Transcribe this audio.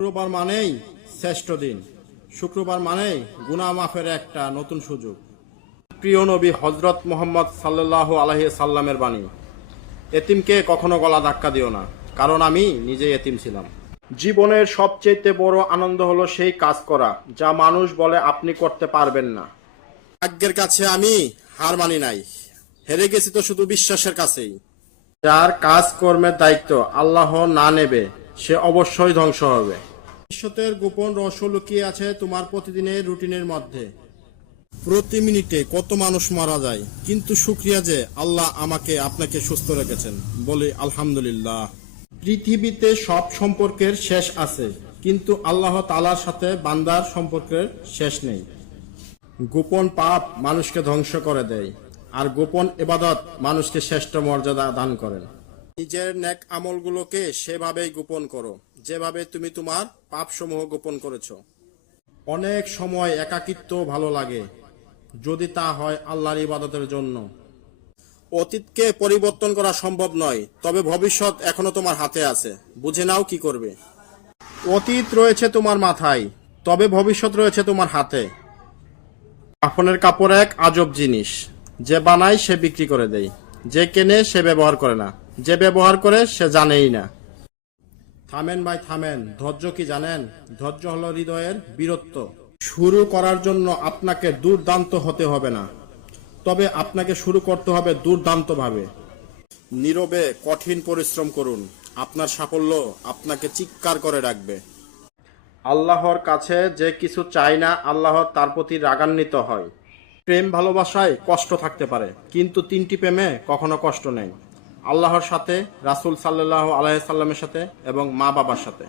শুক্রবার মানেই শ্রেষ্ঠ দিন। শুক্রবার মানেই গুনাহ মাফের একটা নতুন সুযোগ। প্রিয় নবী হযরত মুহাম্মদ সাল্লাল্লাহু আলাইহি সাল্লামের বাণী, এতিমকে কখনো গলা ধাক্কা দিও না, কারণ আমি নিজে এতিম ছিলাম। জীবনের সবচেয়ে বড় আনন্দ হলো সেই কাজ করা যা মানুষ বলে আপনি করতে পারবেন না। ভাগ্যের কাছে আমি হার মানি নাই, হেরে গেছি তো শুধু বিশ্বাসের কাছেই। যার কাজ কর্মের দায়িত্ব আল্লাহ না নেবে সে অবশ্যই ধ্বংস হবে। ভবিষ্যতের গোপন রহস্য লুকিয়ে আছে তোমার প্রতিদিনের রুটিনের মধ্যে। প্রতি মিনিটে কত মানুষ মারা যায়, কিন্তু শুকরিয়া যে আল্লাহ আমাকে আপনাকে সুস্থ রেখেছেন, বলে আলহামদুলিল্লাহ। পৃথিবীতে সব সম্পর্কের শেষ আছে, কিন্তু আল্লাহ তাআলার সাথে বান্দার সম্পর্কের শেষ নেই। গোপন পাপ মানুষকে ধ্বংস করে দেয়, আর গোপন ইবাদত মানুষকে শ্রেষ্ঠ মর্যাদা দান করেন। নিজের নেক আমলগুলোকে সেভাবেই গোপন করো যেভাবে তুমি তোমার পাপসমূহ গোপন করেছো। অনেক সময় একাকিত্ব ভালো লাগে, যদি তা হয় আল্লাহর ইবাদতের জন্য। অতীতকে পরিবর্তন করা সম্ভব নয়, তবে ভবিষ্যৎ এখনো তোমার হাতে আছে, বুঝে নাও কি করবে। অতীত রয়েছে তোমার মাথায়, তবে ভবিষ্যৎ রয়েছে তোমার হাতে। কাফনের কাপড় এক আজব জিনিস, যে বানায় সে বিক্রি করে দেয়, যে কেনে সে ব্যবহার করে না, যে ব্যবহার করে সে জানেই না। থামেন ভাই থামেন, ধৈর্য কি জানেন? ধৈর্য হলো হৃদয়ের বীরত্ব। শুরু করার জন্য আপনাকে দুর্দান্ত হতে হবে না, তবে আপনাকে শুরু করতে হবে দুর্দান্ত ভাবে। নীরবে কঠিন পরিশ্রম করুন, আপনার সাফল্য আপনাকে চিৎকার করে ডাকবে। আল্লাহর কাছে যে কিছু চায় না, আল্লাহ তার প্রতি রাগান্বিত হয়। প্রেম ভালোবাসায় কষ্ট থাকতে পারে, কিন্তু তিনটি প্রেমে কখনো কষ্ট নেই: আল্লাহর সাথে, রাসূল সাল্লাল্লাহু আলাইহি সাল্লামের সাথে এবং মা বাবার সাথে।